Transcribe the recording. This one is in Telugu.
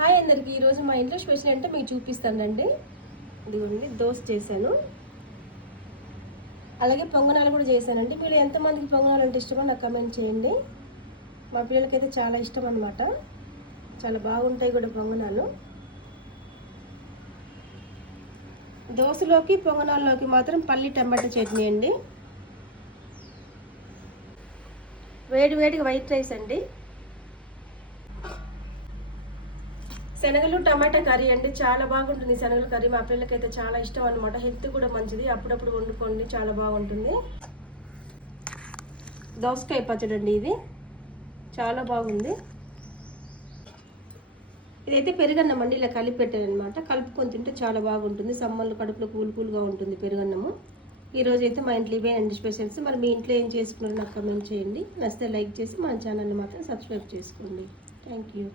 హాయ్ అందరికీ. ఈరోజు మా ఇంట్లో స్పెషల్ అంటే మీకు చూపిస్తానండి. ఇదిగోండి దోశ చేశాను, అలాగే పొంగనాలు కూడా చేశానండి. మీరు ఎంతమందికి పొంగనాలు అంటే ఇష్టమో నాకు కమెంట్ చేయండి. మా పిల్లలకైతే చాలా ఇష్టం అన్నమాట, చాలా బాగుంటాయి కూడా పొంగనాలు. దోశలోకి పొంగనాల్లోకి మాత్రం పల్లి టమాటా చట్నీ అండి. వేడి వేడిగా వైట్ రైస్ అండి. శనగలు టమాటా కర్రీ అండి, చాలా బాగుంటుంది శనగల కర్రీ. మా పిల్లలకైతే చాలా ఇష్టం అనమాట. హెల్త్ కూడా మంచిది, అప్పుడప్పుడు వండుకోండి, చాలా బాగుంటుంది. దోసకాయ పచ్చడి అండి, ఇది చాలా బాగుంది. ఇదైతే పెరుగన్నం అండి, ఇలా కలిపి పెట్టాను అనమాట. కలుపుకొని తింటే చాలా బాగుంటుంది. సమ్మర్లో కడుపులో కూల్గా ఉంటుంది పెరుగన్నము. ఈరోజు అయితే మా ఇంట్లో ఇవే అండి స్పెషల్స్. మరి మీ ఇంట్లో ఏం చేసుకున్నారో నాకు కమెంట్ చేయండి. నచ్చితే లైక్ చేసి మన ఛానల్ని మాత్రం సబ్స్క్రైబ్ చేసుకోండి. Thank you.